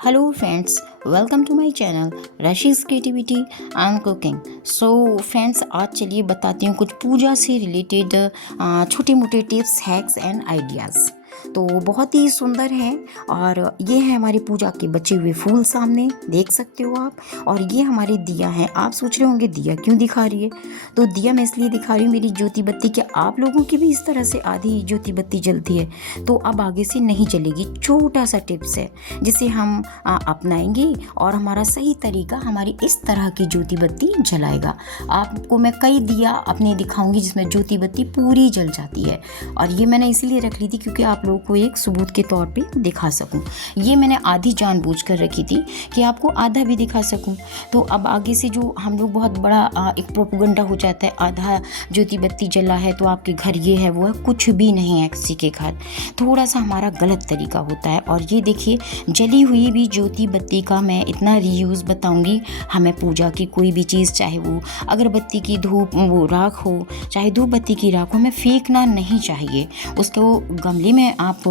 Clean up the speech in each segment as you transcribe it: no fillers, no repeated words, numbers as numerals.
Hello friends, welcome to my channel Rashi's creativity and cooking. So friends, आज चलिए बताती हूँ कुछ पूजा से रिलेटेड छोटे मोटे टिप्स, हैक्स एंड आइडियाज़। तो बहुत ही सुंदर है और ये है हमारी पूजा के बचे हुए फूल, सामने देख सकते हो आप। और ये हमारे दिया है। आप सोच रहे होंगे दिया क्यों दिखा रही है, तो दिया मैं इसलिए दिखा रही हूँ मेरी ज्योति बत्ती। क्या आप लोगों की भी इस तरह से आधी ज्योति बत्ती जलती है? तो अब आगे से नहीं चलेगी। छोटा सा टिप्स है जिसे हम अपनाएंगे और हमारा सही तरीका हमारी इस तरह की ज्योति बत्ती जलाएगा। आपको मैं कई दिया अपने दिखाऊंगी जिसमें ज्योति बत्ती पूरी जल जाती है। और ये मैंने इसीलिए रख ली थी क्योंकि आप लोगों को एक सबूत के तौर पे दिखा सकूं। ये मैंने आधी जानबूझ कर रखी थी कि आपको आधा भी दिखा सकूं। तो अब आगे से जो हम लोग बहुत बड़ा एक प्रोपेगेंडा हो जाता है, आधा ज्योति बत्ती जला है तो आपके घर ये है वो है, कुछ भी नहीं है किसी के घर। थोड़ा सा हमारा गलत तरीका होता है। और ये देखिए, जली हुई भी ज्योति बत्ती का मैं इतना रीयूज़ बताऊंगी। हमें पूजा की कोई भी चीज़, चाहे वो अगरबत्ती की धूप वो राख हो, चाहे धूप बत्ती की राख हो, हमें फेंकना नहीं चाहिए। उसको गमले में आप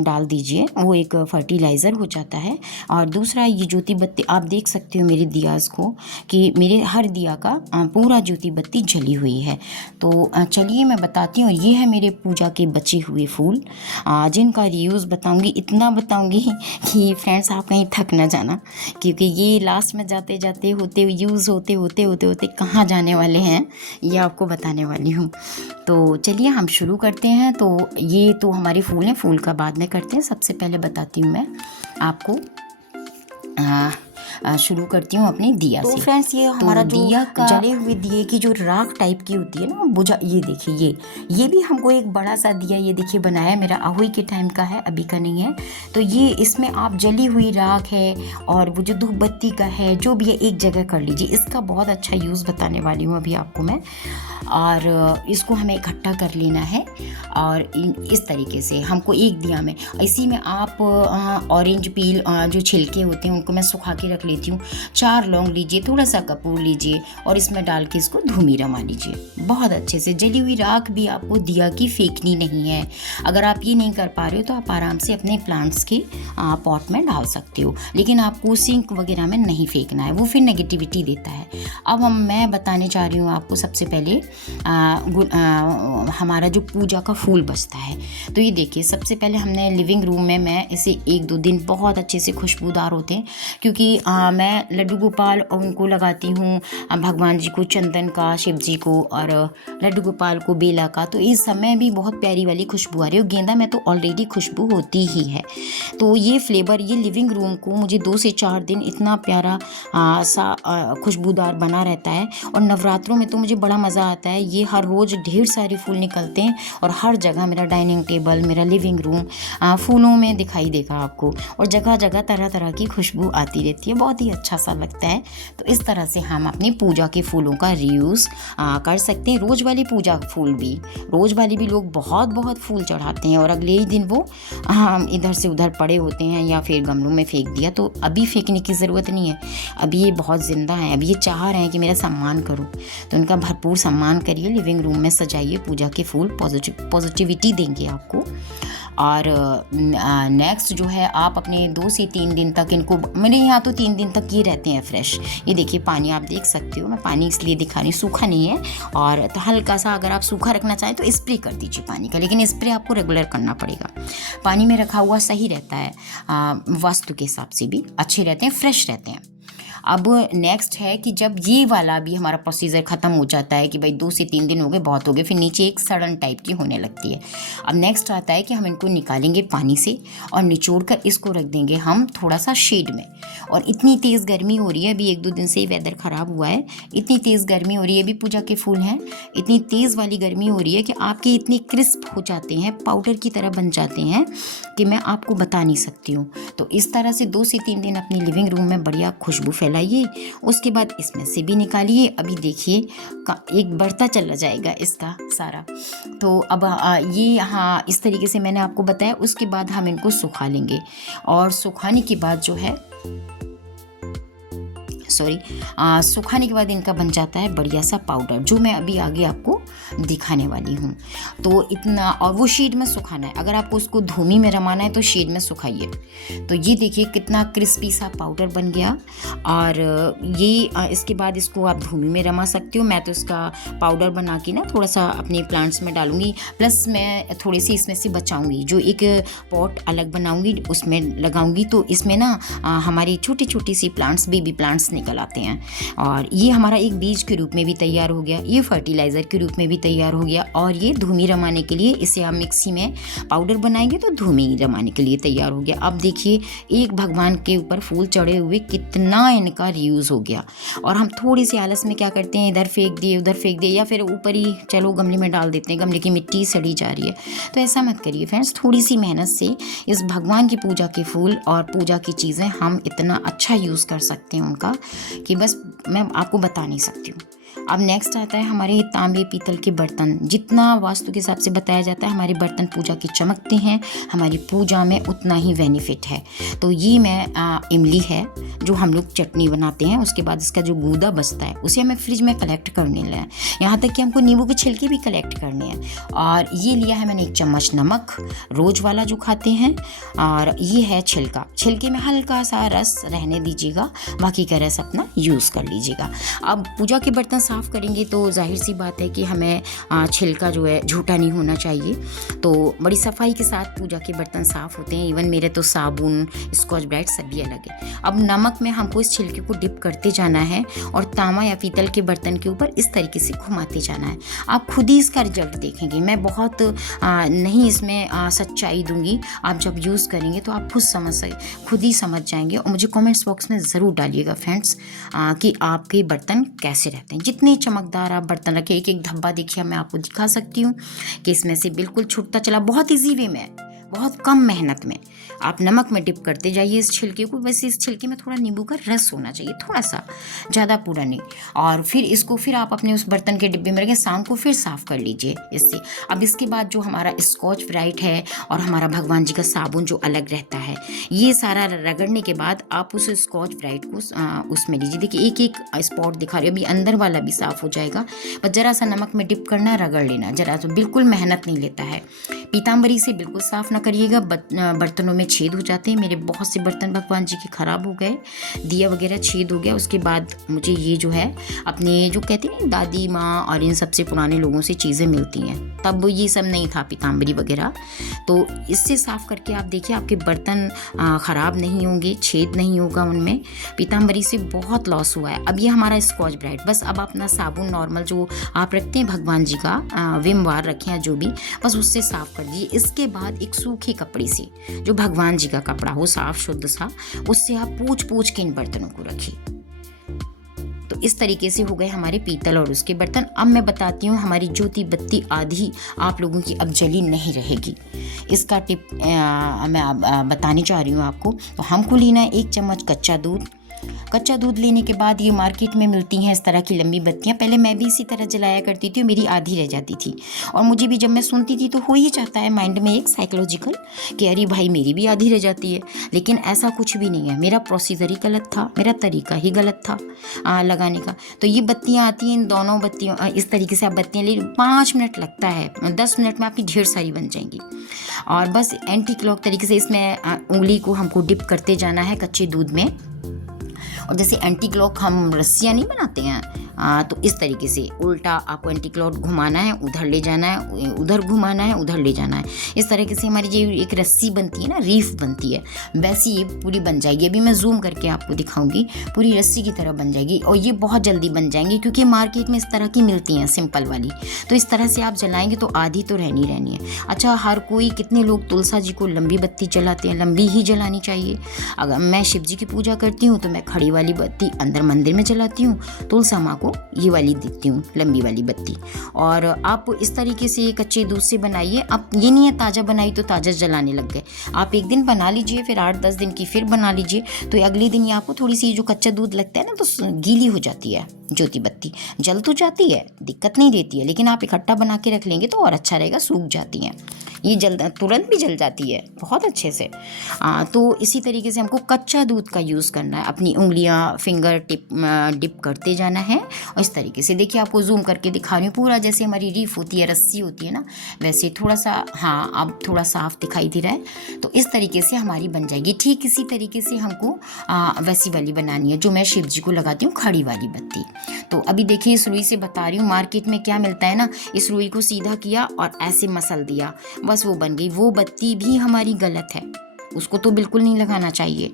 डाल दीजिए, वो एक फर्टिलाइज़र हो जाता है। और दूसरा, ये ज्योति बत्ती आप देख सकते हो मेरे दियास को कि मेरे हर दिया का पूरा ज्योति बत्ती जली हुई है। तो चलिए मैं बताती हूँ। ये है मेरे पूजा के बचे हुए फूल जिनका रीयूज़ बताऊंगी। इतना बताऊंगी कि फ्रेंड्स आप कहीं थक ना जाना, क्योंकि ये लास्ट में जाते जाते होते यूज़ होते होते होते होते कहाँ जाने वाले हैं ये आपको बताने वाली हूँ। तो चलिए हम शुरू करते हैं। तो ये तो हमारे फूल हैं, फूल का बाद में करते हैं। सबसे पहले बताती हूँ मैं आपको, शुरू करती हूँ अपने दिया से। फ्रेंड्स, ये हमारा जो दिया का जले हुए दिए की जो राख टाइप की होती है ना, बुझा, ये देखिए, ये भी हमको एक बड़ा सा दिया, ये देखिए बनाया, मेरा अहोई के टाइम का है, अभी का नहीं है। तो ये इसमें आप जली हुई राख है और वो जो धूप बत्ती का है, जो भी है एक जगह कर लीजिए। इसका बहुत अच्छा यूज़ बताने वाली हूँ अभी आपको मैं। और इसको हमें इकट्ठा कर लेना है और इस तरीके से हमको एक दिया में, इसी में आप ऑरेंज पील जो छिलके होते हैं उनको मैं सुखा के रख लेती हूँ। 4 लौंग लीजिए, थोड़ा सा कपूर लीजिए और इसमें डाल के इसको धूमी रमा लीजिए बहुत अच्छे से। जली हुई राख भी आपको दिया की फेंकनी नहीं है। अगर आप ये नहीं कर पा रहे हो तो आप आराम से अपने प्लांट्स के पॉट में डाल सकते हो, लेकिन आपको सिंक वगैरह में नहीं फेंकना है, वो फिर नेगेटिविटी देता है। अब मैं बताने जा रही हूँ आपको सबसे पहले हमारा जो पूजा का फूल बचता है। तो ये देखिए, सबसे पहले हमने लिविंग रूम में, मैं इसे 1-2 दिन बहुत अच्छे से खुशबूदार होते हैं क्योंकि मैं लड्डू गोपाल उनको लगाती हूँ, भगवान जी को चंदन का, शिव जी को, और लड्डू गोपाल को बेला का। तो इस समय भी बहुत प्यारी वाली खुशबू आ रही है। गेंदा में तो ऑलरेडी खुशबू होती ही है। तो ये फ्लेवर, ये लिविंग रूम को मुझे 2 से 4 दिन इतना प्यारा सा खुशबूदार बना रहता है। और नवरात्रों में तो मुझे बड़ा मज़ा आता है। ये हर रोज़ ढेर सारे फूल निकलते हैं और हर जगह मेरा डाइनिंग टेबल, मेरा लिविंग रूम फूलों में दिखाई देगा आपको। और जगह जगह तरह तरह की खुशबू आती रहती है, बहुत ही अच्छा सा लगता है। तो इस तरह से हम अपनी पूजा के फूलों का रीयूज़ कर सकते हैं। रोज़ वाली पूजा फूल भी, रोज़ वाली भी लोग बहुत बहुत फूल चढ़ाते हैं और अगले ही दिन वो इधर से उधर पड़े होते हैं या फिर गमलों में फेंक दिया। तो अभी फेंकने की ज़रूरत नहीं है, अभी ये बहुत ज़िंदा हैं, अभी ये चाह रहे हैं कि मेरा सम्मान करूं। तो इनका भरपूर सम्मान करिए, लिविंग रूम में सजाइए। पूजा के फूल पॉजिटिविटी देंगे आपको। और नेक्स्ट जो है, आप अपने 2 से 3 दिन तक इनको, मेरे यहाँ तो 3 दिन तक ये रहते हैं फ्रेश। ये देखिए पानी आप देख सकते हो, मैं पानी इसलिए दिखा रही हूँ, सूखा नहीं है। और तो हल्का सा अगर आप सूखा रखना चाहें तो स्प्रे कर दीजिए पानी का, लेकिन स्प्रे आपको रेगुलर करना पड़ेगा। पानी में रखा हुआ सही रहता है, वास्तु के हिसाब से भी अच्छे रहते हैं, फ्रेश रहते हैं। अब नेक्स्ट है कि जब ये वाला भी हमारा प्रोसीजर ख़त्म हो जाता है कि भाई 2 से 3 दिन हो गए, बहुत हो गए, फिर नीचे एक सड़न टाइप की होने लगती है। अब नेक्स्ट आता है कि हम इनको निकालेंगे पानी से और निचोड़ कर इसको रख देंगे हम थोड़ा सा शेड में। और इतनी तेज़ गर्मी हो रही है, अभी 1-2 दिन से ही वेदर ख़राब हुआ है, इतनी तेज़ गर्मी हो रही है, अभी पूजा के फूल हैं, इतनी तेज़ वाली गर्मी हो रही है कि आपके इतने क्रिस्प हो जाते हैं, पाउडर की तरह बन जाते हैं कि मैं आपको बता नहीं सकती हूँ। तो इस तरह से 2 से 3 दिन अपनी लिविंग रूम में बढ़िया खुशबू फैलाइए। उसके बाद इसमें से भी निकालिए। अभी देखिए एक बढ़ता चला जाएगा इसका सारा। तो अब ये यहाँ इस तरीके से मैंने आपको बताया। उसके बाद हम इनको सुखा लेंगे और सुखाने के बाद जो है सुखाने के बाद इनका बन जाता है बढ़िया सा पाउडर, जो मैं अभी आगे आपको दिखाने वाली हूँ। तो इतना, और वो शेड में सुखाना है। अगर आपको उसको धूमी में रमाना है तो शेड में सुखाइए। तो ये देखिए कितना क्रिस्पी सा पाउडर बन गया। और ये इसके बाद इसको आप धूमी में रमा सकते हो। मैं तो इसका पाउडर बना के ना थोड़ा सा अपने प्लांट्स में डालूंगी, प्लस मैं थोड़ी सी इसमें से बचाऊंगी, जो एक पॉट अलग बनाऊंगी उसमें लगाऊंगी। तो इसमें ना हमारी छोटी छोटी सी प्लांट्स, बेबी प्लांट्स निकल आते हैं। और ये हमारा एक बीज के रूप में भी तैयार हो गया, ये फर्टिलाइज़र के रूप में भी तैयार हो गया। और ये धूमी रमाने के लिए, इसे आप मिक्सी में पाउडर बनाएंगे तो धूमी रमाने के लिए तैयार हो गया। अब देखिए एक भगवान के ऊपर फूल चढ़े हुए कितना इनका रीयूज़ हो गया। और हम थोड़ी सी आलस में क्या करते हैं, इधर फेंक दिए उधर फेंक दिए, या फिर ऊपर ही चलो गमले में डाल देते हैं, गमले की मिट्टी सड़ी जा रही है। तो ऐसा मत करिए फ्रेंड्स, थोड़ी सी मेहनत से इस भगवान की पूजा के फूल और पूजा की चीज़ें हम इतना अच्छा यूज़ कर सकते हैं उनका, कि बस मैं आपको बता नहीं सकती हूँ। अब नेक्स्ट आता है हमारे तांबे पीतल के बर्तन। जितना वास्तु के हिसाब से बताया जाता है, हमारे बर्तन पूजा के चमकते हैं, हमारी पूजा में उतना ही बेनिफिट है। तो ये मैं इमली है जो हम लोग चटनी बनाते हैं, उसके बाद इसका जो गूदा बचता है उसे हमें फ्रिज में कलेक्ट करने लें, यहाँ तक कि हमको नींबू के छिलके भी कलेक्ट करने हैं। और ये लिया है मैंने 1 चम्मच नमक, रोज वाला जो खाते हैं। और ये है छिलका, छिलके में हल्का सा रस रहने दीजिएगा, बाकी का रस अपना यूज़ कर लीजिएगा। अब पूजा के बर्तन साफ़ करेंगे तो जाहिर सी बात है कि हमें छिलका जो है झूठा नहीं होना चाहिए। तो बड़ी सफाई के साथ पूजा के बर्तन साफ़ होते हैं। इवन मेरे तो साबुन, स्कॉच ब्राइट सभी अलग है। अब नमक में हमको इस छिलके को डिप करते जाना है और तांबा या पीतल के बर्तन के ऊपर इस तरीके से घुमाते जाना है। आप खुद ही इसका रिजल्ट देखेंगे। मैं बहुत नहीं इसमें सच्चाई दूंगी, आप जब यूज़ करेंगे तो आप खुद ही समझ जाएंगे। और मुझे कमेंट्स बॉक्स में ज़रूर डालिएगा फ्रेंड्स कि आपके बर्तन कैसे रहते हैं। जितने चमकदार आप बर्तन रखें, एक एक धब्बा देखिए, मैं आपको दिखा सकती हूँ कि इसमें से बिल्कुल छूटता चला, बहुत ईजी वे में, बहुत कम मेहनत में आप नमक में डिप करते जाइए इस छिलके को। वैसे इस छिलके में थोड़ा नींबू का रस होना चाहिए, थोड़ा सा, ज़्यादा पूरा नहीं। और फिर इसको फिर आप अपने उस बर्तन के डिब्बे में रखें, शाम को फिर साफ़ कर लीजिए इससे। अब इसके बाद जो हमारा स्कॉच ब्राइट है और हमारा भगवान जी का साबुन जो अलग रहता है, ये सारा रगड़ने के बाद आप उस स्कॉच ब्राइट को उसमें लीजिए। देखिए एक एक स्पॉट दिखा रही है, अभी अंदर वाला भी साफ़ हो जाएगा। बस ज़रा सा नमक में डिप करना, रगड़ लेना, ज़रा तो बिल्कुल मेहनत नहीं लेता है। पीताम्बरी से बिल्कुल साफ़ ना करिएगा, बर्तनों में छेद हो जाते हैं। मेरे बहुत से बर्तन भगवान जी के ख़राब हो गए, दिया वगैरह छेद हो गया। उसके बाद मुझे ये जो है अपने जो कहते हैं दादी माँ और इन सबसे पुराने लोगों से चीज़ें मिलती हैं, तब ये सब नहीं था पीताम्बरी वगैरह। तो इससे साफ़ करके आप देखिए आपके बर्तन ख़राब नहीं होंगे, छेद नहीं होगा उनमें। पीताम्बरी से बहुत लॉस हुआ है। अब ये हमारा स्कॉच ब्राइट, बस अब अपना साबुन नॉर्मल जो आप रखते हैं भगवान जी का, विम बार रखें या जो भी, बस उससे साफ़ कर दीजिए। इसके बाद एक सूखे कपड़े से, जो भगवान जी का कपड़ा हो साफ शुद्ध सा, उससे आप पूछ के इन बर्तनों को रखिए। तो इस तरीके से हो गए हमारे पीतल और उसके बर्तन। अब मैं बताती हूँ हमारी ज्योति बत्ती आधी आप लोगों की अब जली नहीं रहेगी। इसका टिप मैं बताने चाह रही हूँ आपको। तो हमको लेना है 1 चम्मच कच्चा दूध। कच्चा दूध लेने के बाद ये मार्केट में मिलती हैं इस तरह की लंबी बत्तियाँ। पहले मैं भी इसी तरह जलाया करती थी, मेरी आधी रह जाती थी। और मुझे भी जब मैं सुनती थी तो हो ही जाता है माइंड में एक साइकोलॉजिकल कि अरे भाई मेरी भी आधी रह जाती है। लेकिन ऐसा कुछ भी नहीं है, मेरा प्रोसीजर ही गलत था, मेरा तरीका ही गलत था लगाने का। तो ये बत्तियाँ आती हैं, इन दोनों बत्तियों इस तरीके से आप बत्तियाँ ले, 5 मिनट लगता है, 10 मिनट में आपकी ढेर सारी बन जाएंगी। और बस एंटी क्लॉक तरीके से इसमें उंगली को हमको डिप करते जाना है कच्चे दूध में। और जैसे एंटी क्लॉक हम रस्सियाँ नहीं बनाते हैं, तो इस तरीके से उल्टा आपको एंटी क्लॉक घुमाना है, उधर ले जाना है, उधर घुमाना है, उधर ले जाना है। इस तरीके से हमारी जो एक रस्सी बनती है ना, रीफ बनती है, वैसी ये पूरी बन जाएगी। अभी मैं जूम करके आपको दिखाऊंगी, पूरी रस्सी की तरह बन जाएगी। और ये बहुत जल्दी बन जाएंगी क्योंकि मार्केट में इस तरह की मिलती हैं सिंपल वाली। तो इस तरह से आप जलाएंगे तो आधी तो रहनी है। अच्छा, हर कोई, कितने लोग तुलसा जी को लंबी बत्ती जलाते हैं, लंबी ही जलानी चाहिए। अगर मैं शिव जी की पूजा करती हूँ तो मैं खड़ी वाली बत्ती अंदर मंदिर में जलाती हूँ, तुलसा माँ को ये वाली देती हूँ, लंबी वाली बत्ती। और आप इस तरीके से कच्चे दूध से बनाइए। आप ये नहीं है ताज़ा बनाई तो ताज़ा जलाने लग गए। आप एक दिन बना लीजिए, फिर 8-10 दिन की फिर बना लीजिए, तो अगले दिन ये आपको थोड़ी सी जो कच्चा दूध लगता है ना, तो गीली हो जाती है ज्योति बत्ती। जल तो जाती है, दिक्कत नहीं देती है, लेकिन आप इकट्ठा बना के रख लेंगे तो और अच्छा रहेगा। सूख जाती हैं ये, तुरंत भी जल जाती है बहुत अच्छे से। तो इसी तरीके से हमको कच्चा दूध का यूज़ करना है। अपनी उंगलियां फिंगर डिप करते जाना है। और इस तरीके से देखिए, आपको जूम करके दिखा रही हूँ पूरा, जैसे हमारी रीफ होती है, रस्सी होती है ना, वैसे थोड़ा सा, हाँ अब थोड़ा साफ दिखाई दे रहा है। तो इस तरीके से हमारी बन जाएगी। ठीक इसी तरीके से हमको वैसी वाली बनानी है जो मैं शिव जी को लगाती हूँ, खड़ी वाली बत्ती। तो अभी देखिए, इस रुई से बता रही हूँ, मार्केट में क्या मिलता है ना, इस रुई को सीधा किया और ऐसे मसल दिया, बस वो बन गई। वो बत्ती भी हमारी गलत है, उसको तो बिल्कुल नहीं लगाना चाहिए।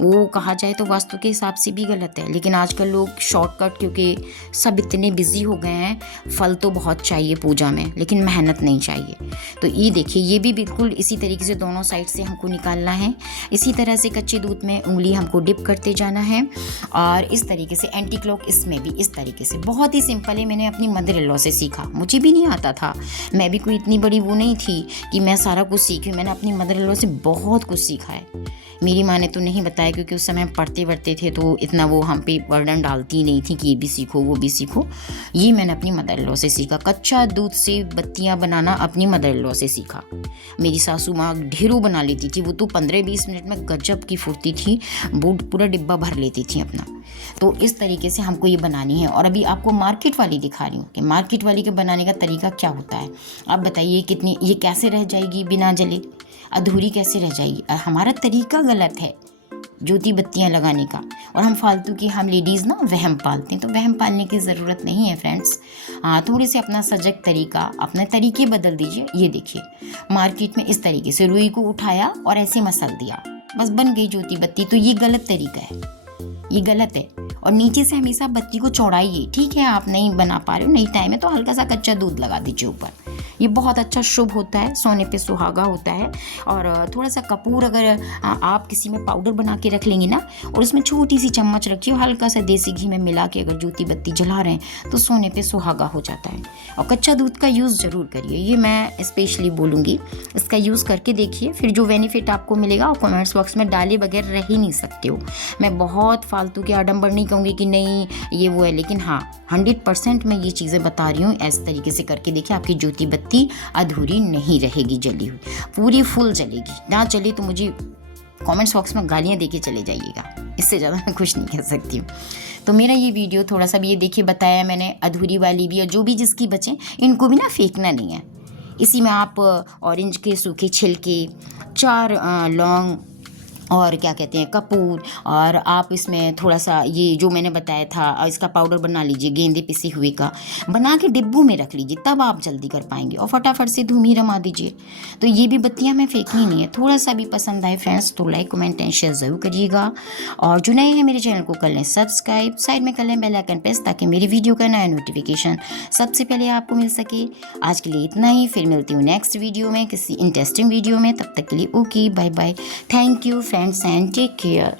वो कहा जाए तो वास्तु के हिसाब से भी गलत है, लेकिन आजकल लोग शॉर्टकट, क्योंकि सब इतने बिजी हो गए हैं, फल तो बहुत चाहिए पूजा में लेकिन मेहनत नहीं चाहिए। तो ये देखिए, ये भी बिल्कुल इसी तरीके से दोनों साइड से हमको निकालना है। इसी तरह से कच्चे दूध में उंगली हमको डिप करते जाना है। और इस तरीके से एंटी क्लॉक, इसमें भी इस तरीके से, बहुत ही सिंपल है। मैंने अपनी मदर इन लॉ से सीखा, मुझे भी नहीं आता था। मैं भी कोई इतनी बड़ी वो नहीं थी कि मैं सारा कुछ सीखी। मैंने अपनी मदर इन लॉ से बहुत कुछ सीखा है। मेरी माँ ने तो नहीं बताया, क्योंकि उस समय पढ़ते वढ़ते थे, तो इतना वो हम पे बर्डन डालती नहीं थी कि ये भी सीखो वो भी सीखो। ये मैंने अपनी मदर इन लॉ से सीखा। कच्चा दूध से बत्तियाँ बनाना अपनी मदर इन लॉ से सीखा। मेरी सासू माँ ढेरों बना लेती थी, वो तो 15-20 मिनट में गजब की फुर्ती थी, वो पूरा डिब्बा भर लेती थी अपना। तो इस तरीके से हमको ये बनानी है। और अभी आपको मार्केट वाली दिखा रही हूँ कि मार्केट वाली के बनाने का तरीका क्या होता है। आप बताइए कितनी, ये कैसे रह जाएगी बिना जले, अधूरी कैसे रह जाएगी। हमारा तरीका गलत है ज्योति बत्तियां लगाने का। और हम फालतू की, हम लेडीज़ ना वहम पालते हैं, तो वहम पालने की ज़रूरत नहीं है फ्रेंड्स। थोड़ी सी अपना सजग तरीका, अपने तरीके बदल दीजिए। ये देखिए, मार्केट में इस तरीके से रुई को उठाया और ऐसे मसल दिया, बस बन गई ज्योति बत्ती। तो ये गलत तरीका है, ये गलत है। और नीचे से हमेशा बत्ती को चौड़ाइए। ठीक है, आप नहीं बना पा रहे हो, नहीं टाइम है, तो हल्का सा कच्चा दूध लगा दीजिए ऊपर। ये बहुत अच्छा शुभ होता है, सोने पे सुहागा होता है। और थोड़ा सा कपूर, अगर आप किसी में पाउडर बना के रख लेंगे ना, और उसमें छोटी सी चम्मच रखिए, हल्का सा देसी घी में मिला के अगर ज्योति बत्ती जला रहे हैं, तो सोने पे सुहागा हो जाता है। और कच्चा दूध का यूज़ ज़रूर करिए, ये मैं स्पेशली बोलूँगी। इसका यूज़ करके देखिए, फिर जो बेनिफिट आपको मिलेगा और कमेंट्स बॉक्स में डाले बगैर रह ही नहीं सकते हो। मैं बहुत फालतू के आडम्बर नहीं कहूँगी कि नहीं ये वो है, लेकिन हाँ 100% मैं ये चीज़ें बता रही हूँ। इस तरीके से करके देखिए, आपकी ज्योति बत्ती अधूरी नहीं रहेगी, जली हुई, पूरी फुल जलेगी। ना चले तो मुझे कमेंट्स बॉक्स में गालियाँ देके चले जाइएगा, इससे ज़्यादा मैं कुछ नहीं कह सकती हूँ। तो मेरा ये वीडियो थोड़ा सा भी, ये देखिए बताया मैंने, अधूरी वाली भी, और जो भी जिसकी बचे इनको भी ना फेंकना नहीं है। इसी में आप ऑरेंज के सूखे छिलके, 4 लौंग, और क्या कहते हैं कपूर, और आप इसमें थोड़ा सा ये जो मैंने बताया था, इसका पाउडर बना लीजिए, गेंदे पिसे हुए का बना के डिब्बों में रख लीजिए, तब आप जल्दी कर पाएंगे। और फटाफट से धूम ही रमा दीजिए। तो ये भी बत्तियां मैं फेंकनी नहीं है। थोड़ा सा भी पसंद आए फ्रेंड्स तो लाइक कमेंट एंड शेयर ज़रूर करिएगा। और जो नए हैं मेरे चैनल को कर लें सब्सक्राइब, साइड में कर लें बेल आइकन प्रेस, ताकि मेरी वीडियो का नया नोटिफिकेशन सबसे पहले आपको मिल सके। आज के लिए इतना ही, फिर मिलती हूँ नेक्स्ट वीडियो में, किसी इंटरेस्टिंग वीडियो में। तब तक के लिए okay, bye bye, thank you friends and take care.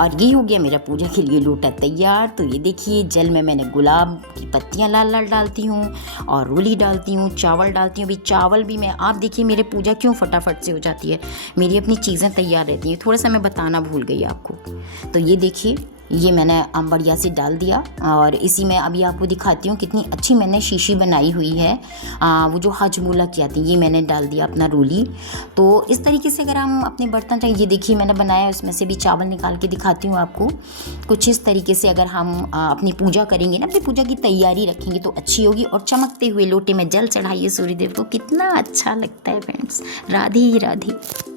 और ये हो गया मेरा पूजा के लिए लोटा तैयार। तो ये देखिए, जल में मैंने गुलाब की पत्तियां लाल लाल डालती हूँ, और रोली डालती हूँ, चावल डालती हूँ। अभी चावल भी मैं, आप देखिए मेरे पूजा क्यों फटाफट से हो जाती है, मेरी अपनी चीज़ें तैयार रहती हैं। थोड़ा सा मैं बताना भूल गई आपको। तो ये देखिए, ये मैंने बढ़िया से डाल दिया। और इसी में अभी आपको दिखाती हूँ कितनी अच्छी मैंने शीशी बनाई हुई है। वो जो हजमोला की आती है, ये मैंने डाल दिया अपना रोली। तो इस तरीके से अगर हम अपने बर्तन चाहिए, ये देखिए मैंने बनाया, उसमें से भी चावल निकाल के दिखाती हूँ आपको। कुछ इस तरीके से अगर हम अपनी पूजा करेंगे ना, अपनी पूजा की तैयारी रखेंगे तो अच्छी होगी। और चमकते हुए लोटे में जल चढ़ाइए सूर्यदेव को, कितना अच्छा लगता है फ्रेंड्स। राधे राधे।